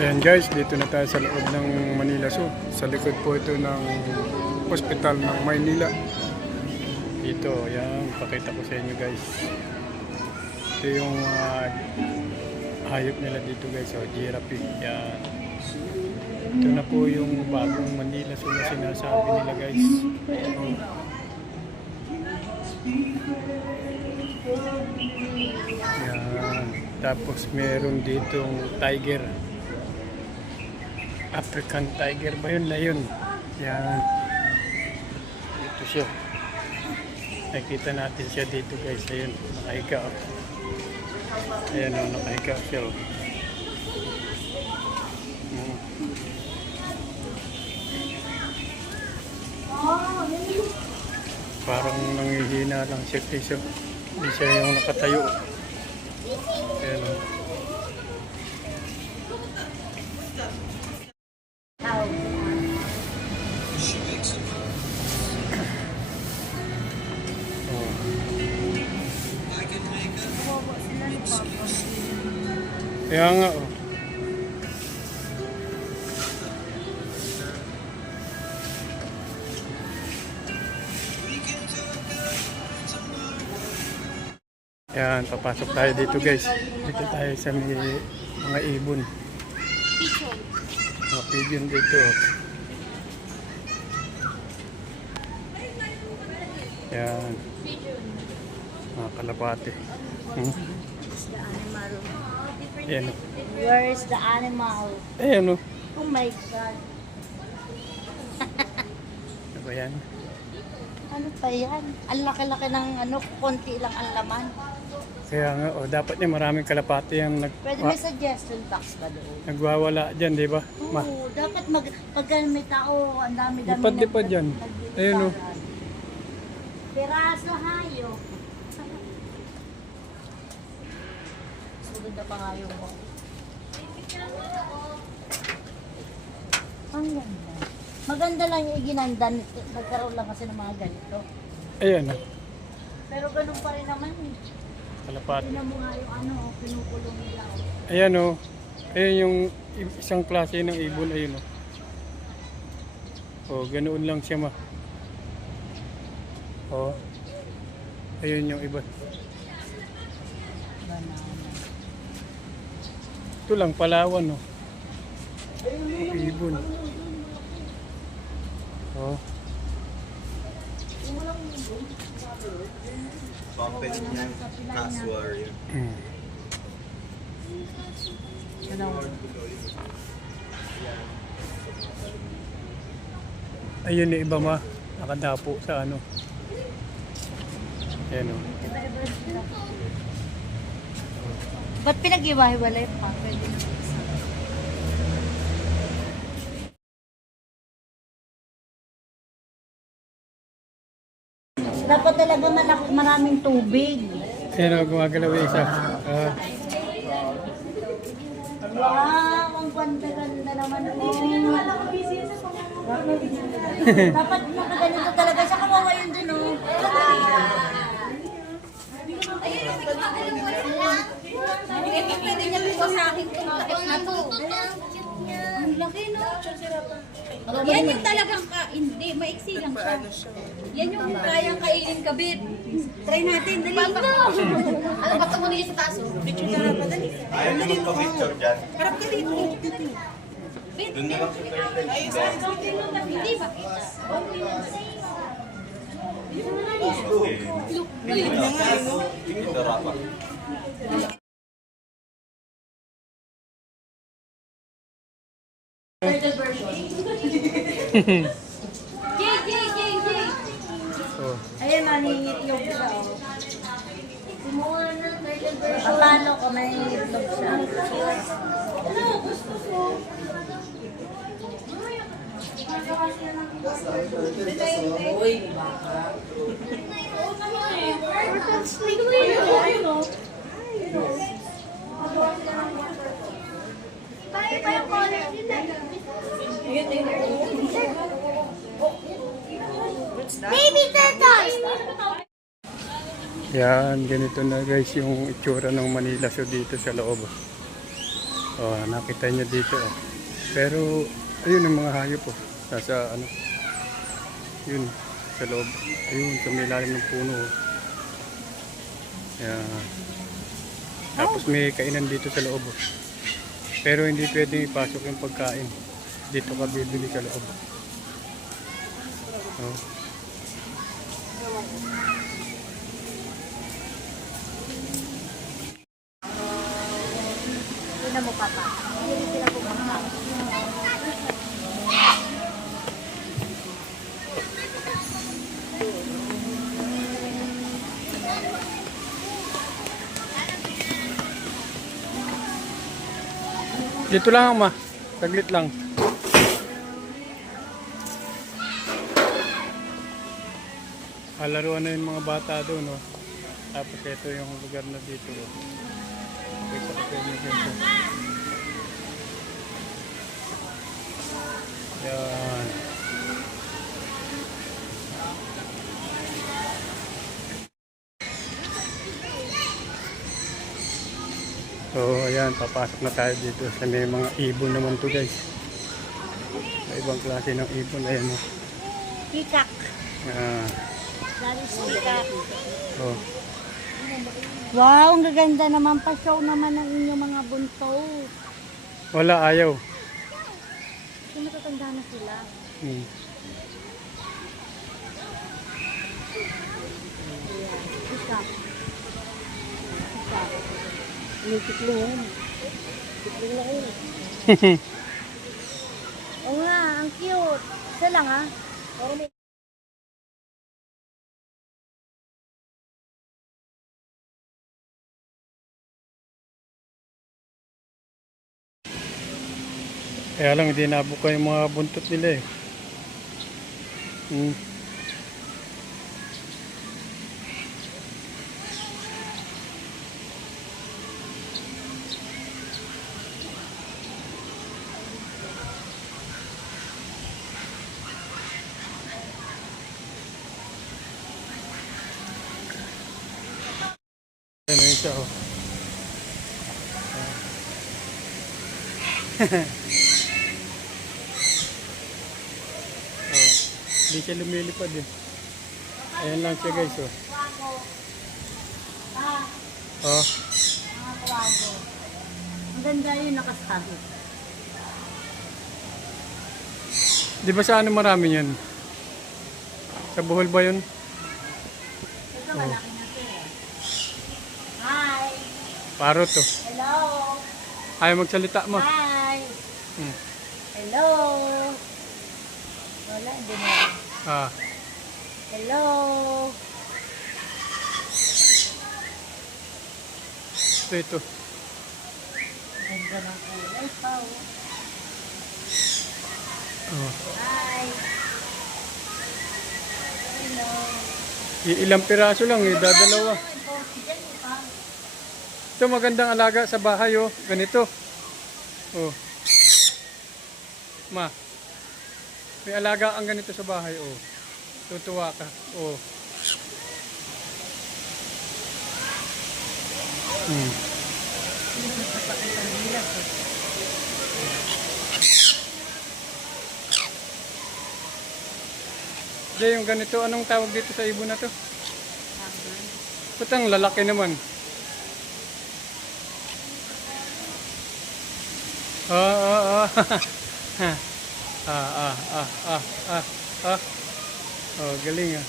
Ayan guys, dito na tayo sa loob ng Manila Zoo. Sa likod po ito ng hospital ng Maynila. Dito, ayan, pakita ko sa inyo guys. Ito yung hayop nila dito guys, giraffe. Ayan. Ito na po yung bagong Manila Zoo na sinasabi nila guys. Ayan. Tapos meron ditong tiger. African tiger ba yun? Lion. Yan. Dito siya. Nakikita natin siya dito guys. Ayun. Nakahiga. Ayan o. Nakahiga siya o. Parang nangihina lang siya guys. Hindi siya yung nakatayo. Ayan o. Kaya nga oh. Yan, papasok tayo dito guys. Dito tayo sa mga ibon. Mga pigeon dito. Yan. Mga kalapate. Ayan o. Where is the animal? Ayan o. Oh my God. Ano ba yan? Ano pa yan? Ang laki-laki ng konti lang ang laman. Kaya nga o, dapat niya maraming kalapate yung Pwede may suggestion box ba doon? nagwawala dyan, di ba? Oo, dapat pagka may tao, ang dami-dami Lipad-lipad yan. Ayun o. Piraso hayo. Maganda pa nga yung mo. Ang ganda. Maganda lang yung iginanda. Nagkaroon lang kasi ng mga ganito. Ayan o. Pero ganun pa rin naman eh. Kalapate. Tingnan mo nga yung pinukulong nila. Ayan o. Ayan yung isang klase ng ibon. Ayun o. O, ganoon lang siya ma. O. Ayun yung iba. Ito lang, Palawan o. Ibon. O. Pumpet niya, casual yun. Ayun yung iba ma. Nakadapo sa ano. Ayan o. Ba't pinag-iwahiwalay pa? Pwede na. Dapat talaga maraming tubig. Ayan o, gumagalaw yung isa. Wow, ang ganda-ganda naman po. Dapat makaganito talaga siya. Kawawa yun dun, oh. Pwede niya po sa akin kung takip na to. Ang laki, no? Yan yung talagang hindi, maiksi lang siya. Yan yung kayang kainin kabit. Try natin, dali na. Ano ba ito muna sa taas? Picture na lang, dali. Ayaw niyo magpa-picture dyan. Harap ka dito. Bit, Doon na lang sa turtle. hindi makita. Ito rapat. Jay, Jay, Jay, Jay. O. Ayan, nangingitlog siya, oh. Paano ko nangingitlog siya? Baby turtle! Yan, ganito na guys yung itsura ng Manila Zoo dito sa loob. Oh, nakita niyo dito. Oh. Pero, ayun ang mga hayop po. Nasa ano. Yun, sa loob. Ayun, sa may ilalim ng puno. Oh. Yeah. Tapos may kainan dito sa loob. Oh. Pero hindi pwedeng ipasok yung pagkain. Dito ka bibili sa loob. Oh. Tingnan mo, papa. Hindi sila pumunta. Dito lang, ma. Saglit lang. Laruan na yung mga bata doon, no? Tapos ito yung lugar na dito. Oh. Ito sa yung dito. Yan. So, ayan, papasok na tayo dito. Sa may mga ibon naman to, guys. Sa ibang klase ng ibon. Ayan, oh. Peacock. Ah, Dari peacock. oh. Wow, ang gaganda naman pa. Show naman ng inyong mga bunso. Wala, ayaw. Kasi matatanda na sila. Hmm. Peacock. Peacock. Tiklong. Tiklong na yun. Oo nga, ang cute. Isa lang ha. Pero may Kaya lang hindi nabuka yung mga buntot nila eh. Hmm. Ano yun siya oh. Oh, hindi siya lumilipad eh. Ayan lang siya guys oh. Oh, mga kawago. Ang ganda yun nakasabi. di ba sa ano marami yan? Sa Bohol ba yun? Ito malaki na ito eh. Hi! Parot oh. Hello! Ayaw magsalita mo. Hi! Hmm. Hello! Wala, hindi na. Ah, Hello! ito. Ganda ng kulay pa. Oh. Hi! Hello! Ilang piraso lang eh, dadalawa. Ito magandang alaga sa bahay oh, ganito. Oh. Ma. May alaga ang ganito sa bahay oh. Tutuwa ka. Oh. Hmm. Hindi, yung ganito, anong tawag dito sa ibon na to? Putang lalaki naman. Ah. Oh, galing ah.